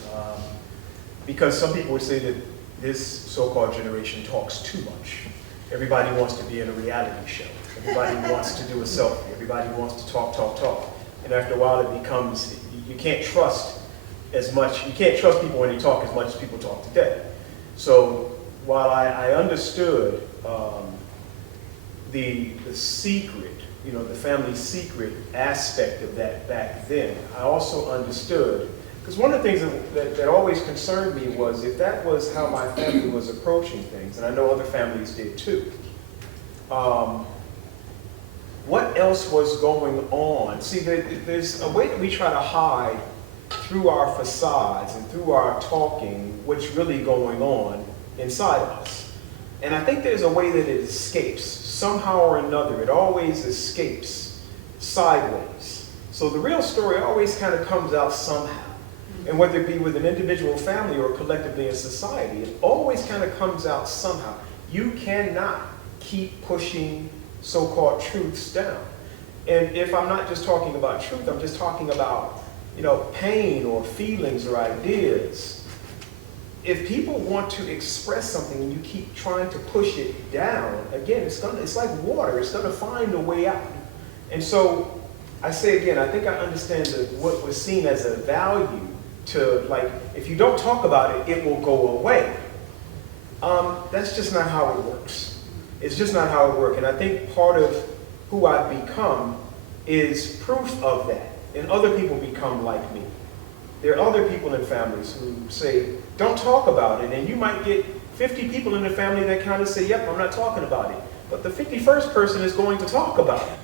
because some people would say that this so-called generation talks too much. Everybody wants to be in a reality show. Everybody wants to do a selfie. Everybody wants to talk. And after a while it becomes, you can't trust as much, you can't trust people when they talk as much as people talk today. So while I understood the secret, you know, the family secret aspect of that back then, I also understood, because one of the things that always concerned me was if that was how my family was approaching things, and I know other families did too, what else was going on? See, there's a way that we try to hide through our facades and through our talking what's really going on inside of us. And I think there's a way that it escapes. Somehow or another, it always escapes sideways. So the real story always kind of comes out somehow. And whether it be with an individual family or collectively in society, it always kind of comes out somehow. You cannot keep pushing so-called truths down. And if I'm not just talking about truth, I'm just talking about, you know, pain or feelings or ideas. If people want to express something and you keep trying to push it down, again, it's like water. It's going to find a way out. And so I say again, I think I understand what was seen as a value to, like, if you don't talk about it, it will go away. That's just not how it works. It's just not how it works. And I think part of who I've become is proof of that. And other people become like me. There are other people in families who say, don't talk about it. And you might get 50 people in the family that kind of say, yep, I'm not talking about it. But the 51st person is going to talk about it.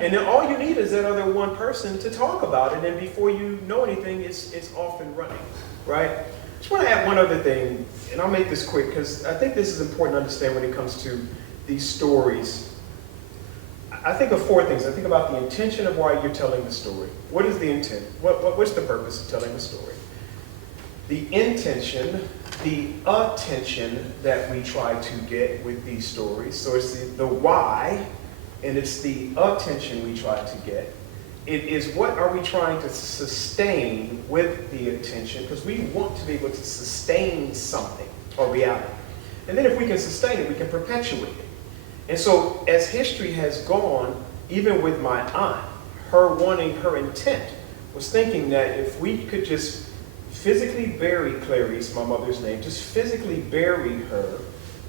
And then all you need is that other one person to talk about it. And before you know anything, it's off and running, right? I just want to add one other thing, and I'll make this quick, because I think this is important to understand when it comes to these stories. I think of four things. I think about the intention of why you're telling the story. What is the intent? What's the purpose of telling the story? The intention, the attention that we try to get with these stories. So it's the why, and it's the attention we try to get. It is what are we trying to sustain with the attention, because we want to be able to sustain something or reality. And then if we can sustain it, we can perpetuate it. And so as history has gone, even with my aunt, her intent was thinking that if we could just physically bury Clarice, my mother's name, just physically bury her,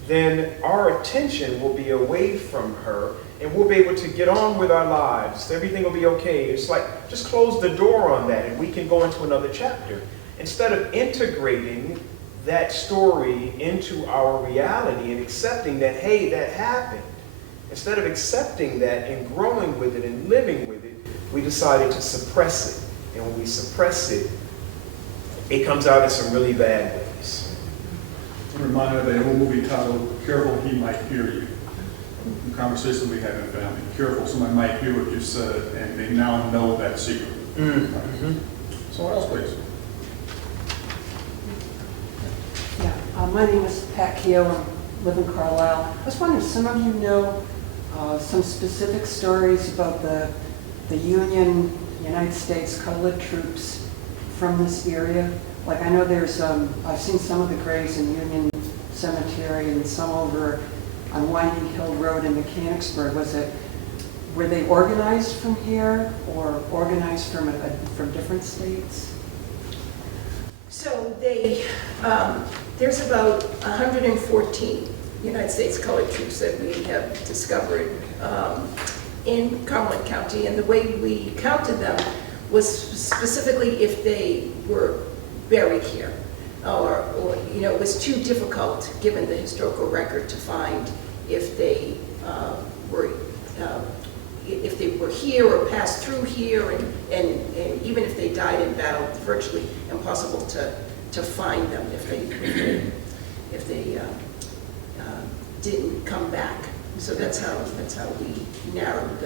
then our attention will be away from her and we'll be able to get on with our lives. Everything will be okay. It's like, just close the door on that and we can go into another chapter. Instead of integrating that story into our reality and accepting that, hey, that happened. Instead of accepting that and growing with it and living with it, we decided to suppress it. And when we suppress it, it comes out in some really bad ways. I'm reminded of an old movie titled, Careful, He Might Hear You. The conversation we had in the family. Careful, somebody might hear what you said, and they now know that secret. Mm-hmm. Someone else, please. Yeah, my name is Pat Keogh. I live in Carlisle. I was wondering, some of you know some specific stories about the United States colored troops from this area? Like, I know there's, I've seen some of the graves in Union Cemetery and some over on Winding Hill Road in Mechanicsburg. Were they organized from here or organized from different states? So there's about 114 United States colored troops that we have discovered in Cumberland County, and the way we counted them was specifically if they were buried here, or it was too difficult given the historical record to find if they were here or passed through here, and even if they died in battle, it's virtually impossible to find them if they didn't come back. So that's how we narrowed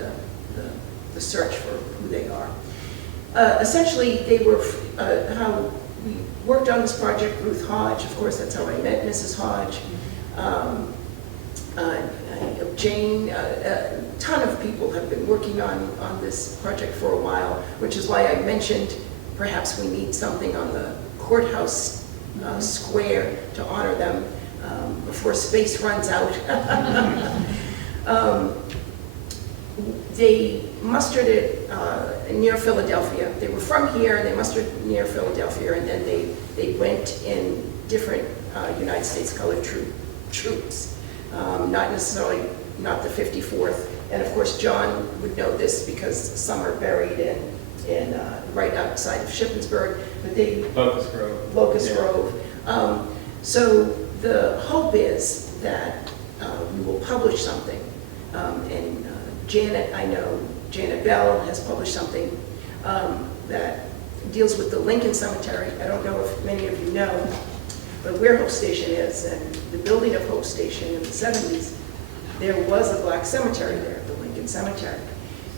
the search for who they are. Essentially, they were how we worked on this project. Ruth Hodge, of course, that's how I met Mrs. Hodge. Jane, a ton of people have been working on this project for a while, which is why I mentioned perhaps we need something on the courthouse square to honor them. before space runs out. They mustered it near Philadelphia. They were from here, and they mustered near Philadelphia, and then they went in different United States colored troops, not necessarily, not the 54th. And of course, John would know this because some are buried in right outside of Shippensburg, but they... Locust Grove. Locust Yeah. Grove. So the hope is that we will publish something, and Janet, I know, Janet Bell has published something that deals with the Lincoln Cemetery. I don't know if many of you know, but where Hope Station is, and the building of Hope Station in the 70s, there was a black cemetery there, the Lincoln Cemetery.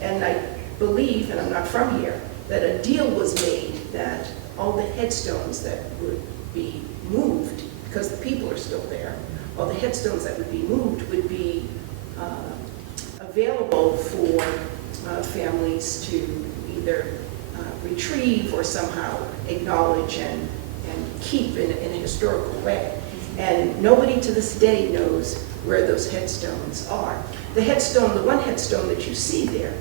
And I believe, and I'm not from here, that a deal was made that all the headstones that would be moved, because the people are still there, all the headstones that would be moved would be available for families to either retrieve or somehow acknowledge and keep in a historical way. And nobody to this day knows where those headstones are. The headstone, the one headstone that you see there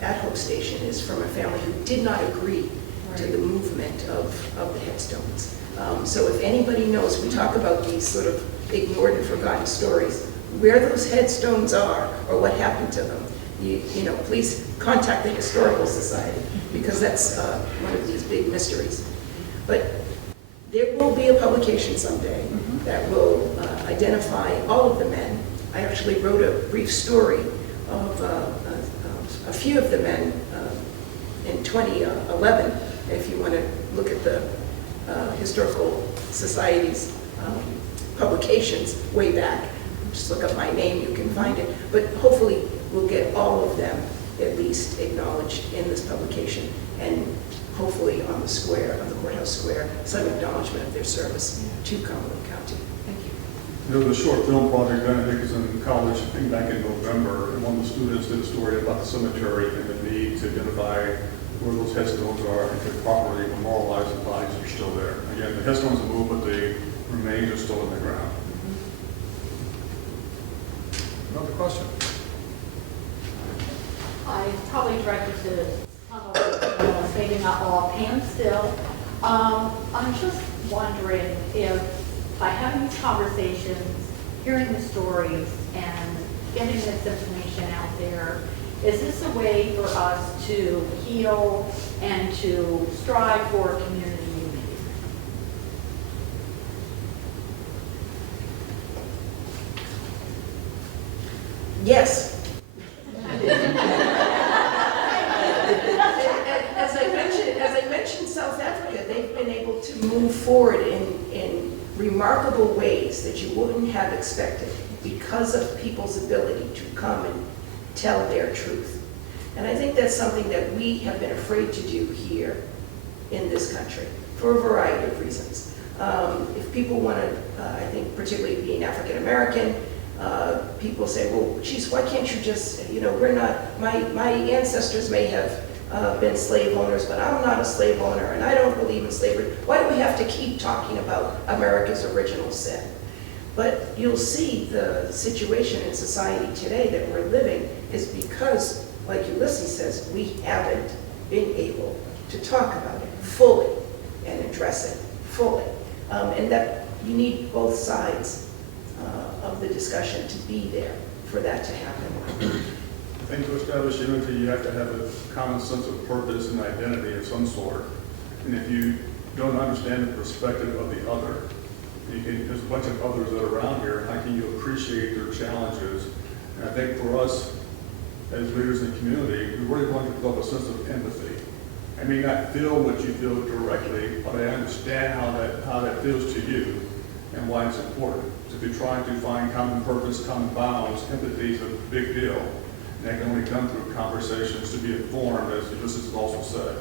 at Hope Station is from a family who did not agree to the movement of the headstones. So if anybody knows, we talk about these sort of ignored and forgotten stories, where those headstones are or what happened to them, you know, please contact the Historical Society, because that's one of these big mysteries. But there will be a publication someday that will identify all of the men. I actually wrote a brief story of a few of the men in 2011, if you want to look at the Historical Society's publications way back. Just look up my name, you can find it. But hopefully we'll get all of them at least acknowledged in this publication, and hopefully on the square, on the courthouse square, some acknowledgement of their service to Cumberland County. Thank you. There was a short film project, Benedict is in college, I think back in November, and one of the students did a story about the cemetery and the need to identify where those headstones are and to properly memorialize the bodies that are still there. Again, the headstones are moved, but the remains are still in the ground. Another question? I probably directed to some of it, maybe not all, Pam still. I'm just wondering if by having these conversations, hearing the stories, and getting this information out there, is this a way for us to heal and to strive for community unity? Yes. As I mentioned, South Africa, they've been able to move forward in remarkable ways that you wouldn't have expected because of people's ability to come and tell their truth. And I think that's something that we have been afraid to do here in this country for a variety of reasons. If people want to, I think particularly being African American, people say, well, geez, why can't you just, you know, we're not, my ancestors may have been slave owners, but I'm not a slave owner, and I don't believe in slavery. Why do we have to keep talking about America's original sin? But you'll see the situation in society today that we're living is because, like Ulysses says, we haven't been able to talk about it fully and address it fully. And that you need both sides of the discussion to be there for that to happen. I think to establish unity, you have to have a common sense of purpose and identity of some sort. And if you don't understand the perspective of the other, there's a bunch of others that are around here, how can you appreciate their challenges? And I think for us, as leaders in the community, we really want to develop a sense of empathy. I may not feel what you feel directly, but I understand how that feels to you and why it's important. So if you're trying to find common purpose, common bounds, empathy is a big deal. And that can only come through conversations to be informed, as Ulysses has also said.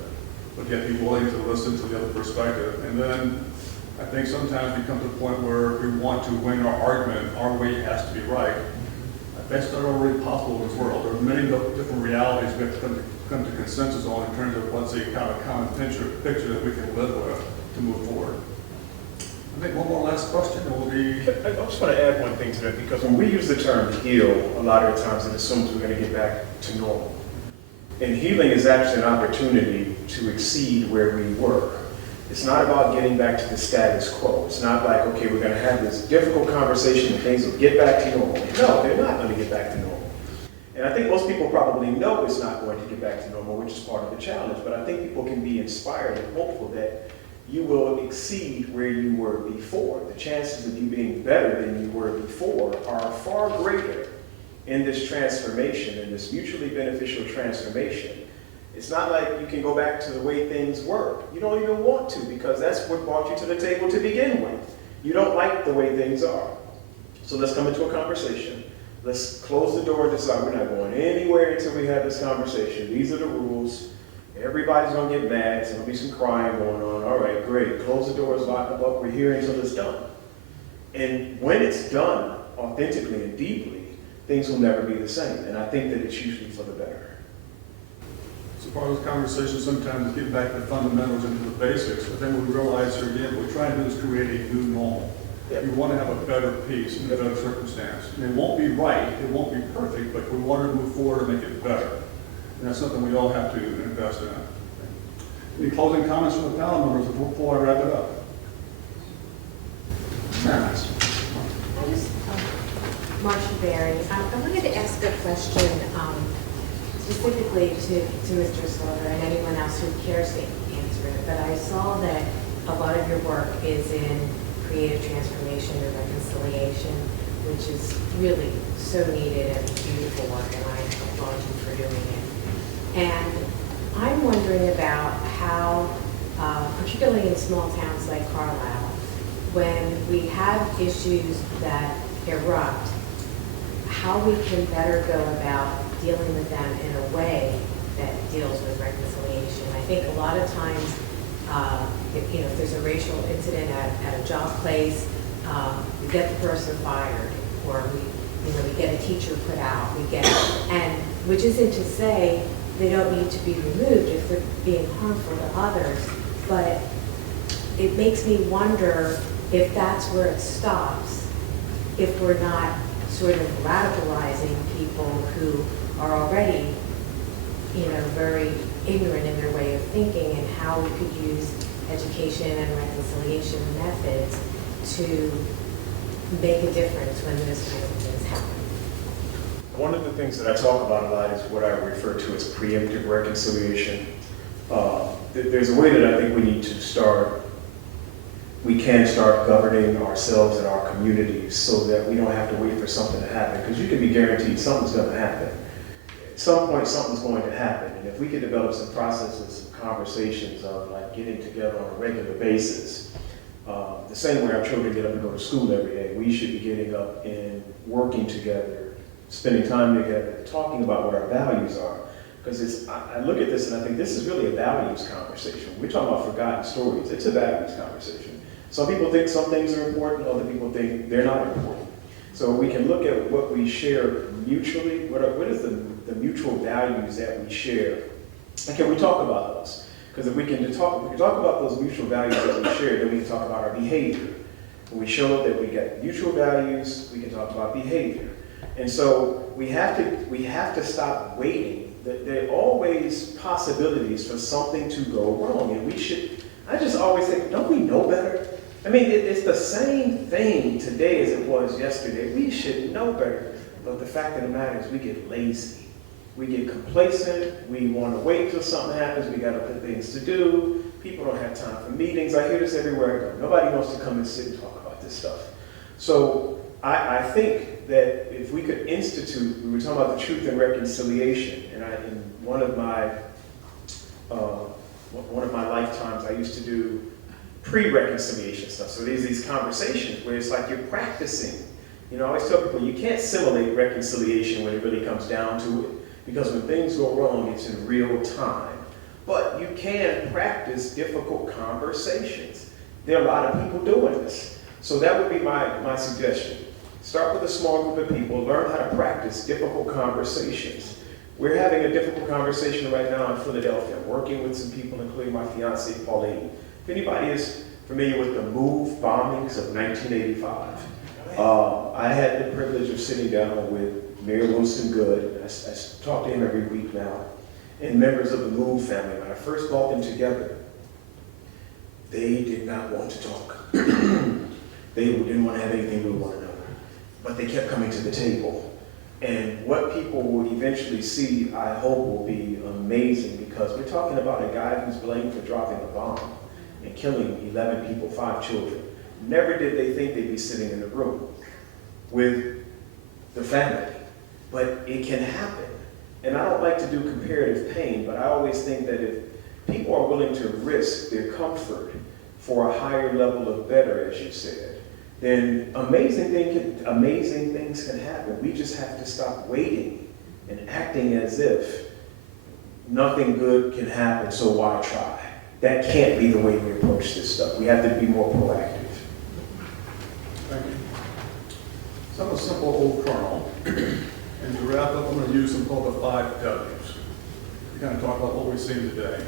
But yet be willing to listen to the other perspective. And then I think sometimes we come to a point where we want to win our argument, our way has to be right. That's not already possible in this world. There are many different realities we have to come to consensus on in terms of what's a kind of common picture that we can live with to move forward. I think one more last question, and we'll be, I just want to add one thing to that, because when we use the term heal, a lot of the times it assumes we're going to get back to normal. And healing is actually an opportunity to exceed where we were. It's not about getting back to the status quo. It's not like, okay, we're going to have this difficult conversation and things will get back to normal. No, they're not going to get back to normal. And I think most people probably know it's not going to get back to normal, which is part of the challenge. But I think people can be inspired and hopeful that you will exceed where you were before. The chances of you being better than you were before are far greater in this transformation, in this mutually beneficial transformation. It's not like you can go back to the way things were. You don't even want to, because that's what brought you to the table to begin with. You don't like the way things are. So let's come into a conversation. Let's close the door and decide we're not going anywhere until we have this conversation. These are the rules. Everybody's going to get mad. There's going to be some crying going on. All right, great. Close the doors, lock them up. We're here until it's done. And when it's done authentically and deeply, things will never be the same. And I think that it's usually for the better. so part of this conversation sometimes get back to the fundamentals and to the basics, but then we realize here again, what we're trying to do is create a new normal. We want to have a better peace and a better circumstance. And it won't be right, it won't be perfect, but we want to move forward and make it better. And that's something we all have to invest in. Any closing comments from the panel members before I wrap it up? Yes. I just, Marcia Berry, I wanted to ask a question specifically to Mr. Slaughter and anyone else who cares to answer it, but I saw that a lot of your work is in creative transformation and reconciliation, which is really so needed and beautiful work, and I applaud you for doing it. And I'm wondering about how, particularly in small towns like Carlisle, when we have issues that erupt, how we can better go about dealing with them in a way that deals with reconciliation. I think a lot of times, if there's a racial incident at a job place, we get the person fired, or we get a teacher put out, and which isn't to say they don't need to be removed if they're being harmful to others, but it makes me wonder if that's where it stops, if we're not sort of radicalizing people who are already, very ignorant in their way of thinking, and how we could use education and reconciliation methods to make a difference when those kind of things happen. One of the things that I talk about a lot is what I refer to as preemptive reconciliation. There's a way that I think we can start governing ourselves and our communities so that we don't have to wait for something to happen, because you can be guaranteed something's going to happen. At some point, something's going to happen, and if we could develop some processes, some conversations of like getting together on a regular basis, the same way our children get up and go to school every day, we should be getting up and working together, spending time together, talking about what our values are. Because I look at this and I think this is really a values conversation. We're talking about forgotten stories. It's a values conversation. Some people think some things are important, other people think they're not important. So we can look at what we share mutually, what is the mutual values that we share, and can we talk about those? Because if we can talk about those mutual values that we share, then we can talk about our behavior. When we show that we got mutual values, we can talk about behavior. And so we have to stop waiting. There are always possibilities for something to go wrong, and I just always think, don't we know better? I mean, it's the same thing today as it was yesterday. We should know better. But the fact of the matter is we get lazy. We get complacent. We want to wait till something happens. We got to put things to do. People don't have time for meetings. I hear this everywhere I go. Nobody wants to come and sit and talk about this stuff. So I think that if we could institute, we were talking about the truth and reconciliation, and in one of my lifetimes, I used to do pre-reconciliation stuff. So there's these conversations where it's like you're practicing. I always tell people you can't simulate reconciliation when it really comes down to it, because when things go wrong, it's in real time. But you can practice difficult conversations. There are a lot of people doing this. So that would be my suggestion. Start with a small group of people, learn how to practice difficult conversations. We're having a difficult conversation right now in Philadelphia. I'm working with some people, including my fiancée, Pauline. If anybody is familiar with the MOVE bombings of 1985. I had the privilege of sitting down with Mayor Wilson Good. I talk to him every week now, and members of the MOVE family. When I first brought them together, they did not want to talk. They didn't want to have anything to do with one another, but they kept coming to the table. And what people will eventually see, I hope, will be amazing, because we're talking about a guy who's blamed for dropping a bomb and killing 11 people, 5 children. Never did they think they'd be sitting in a room with the family, but it can happen. And I don't like to do comparative pain, but I always think that if people are willing to risk their comfort for a higher level of better, as you said, then amazing things can happen. We just have to stop waiting and acting as if nothing good can happen, so why try? That can't be the way we approach this stuff. We have to be more proactive. Thank you. So I'm a simple old colonel, and to wrap up, I'm going to use something called the 5 W's. To kind of talk about what we've seen today.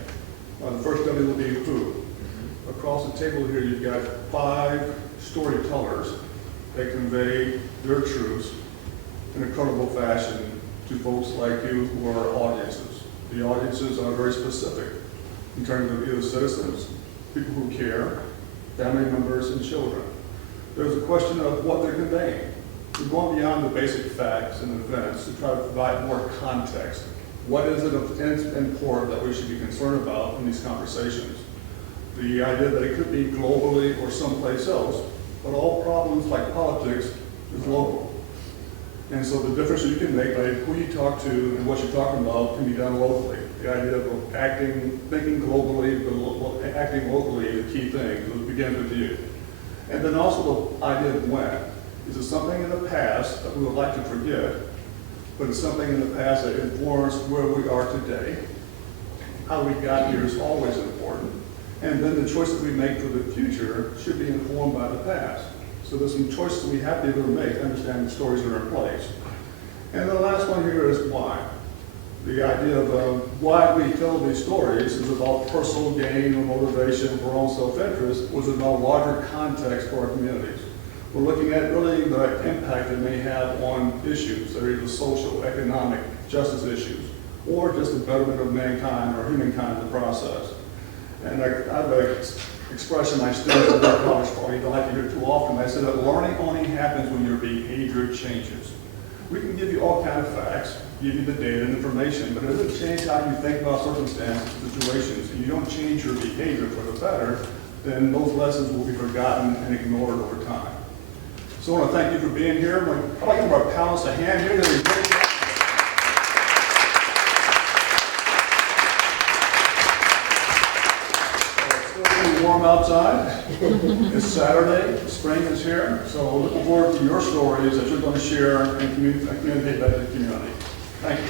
The first W will be who. Across the table here, you've got 5 storytellers that convey their truths in a credible fashion to folks like you who are audiences. The audiences are very specific in terms of either citizens, people who care, family members, and children. There's a question of what they're conveying. We're going beyond the basic facts and events to try to provide more context. What is it of import that we should be concerned about in these conversations? The idea that it could be globally or someplace else, but all problems like politics is local. And so the difference you can make by who you talk to and what you're talking about can be done locally. The idea of thinking globally, but acting locally is a key thing. It begins with you. And then also the idea of when. Is it something in the past that we would like to forget, but it's something in the past that informs where we are today? How we got here is always important. And then the choices we make for the future should be informed by the past. So there's some choices we have to be able to make to understand the stories that are in place. And the last one here is why. The idea of why we tell these stories is about personal gain or motivation for our own self-interest, was about larger context for our communities. We're looking at really the impact it may have on issues that are either social, economic, justice issues, or just the betterment of mankind or humankind in the process. And I have an expression my students at their college party don't like to hear too often. I said that learning only happens when your behavior changes. We can give you all kinds of facts, give you the data and information, but if it changes how you think about circumstances, situations, and you don't change your behavior for the better, then those lessons will be forgotten and ignored over time. So I want to thank you for being here. I'd like to give our panelists a hand here. They're great. Warm outside. It's Saturday, spring is here, so looking forward to your stories that you're going to share and communicate back to the community. Thank you.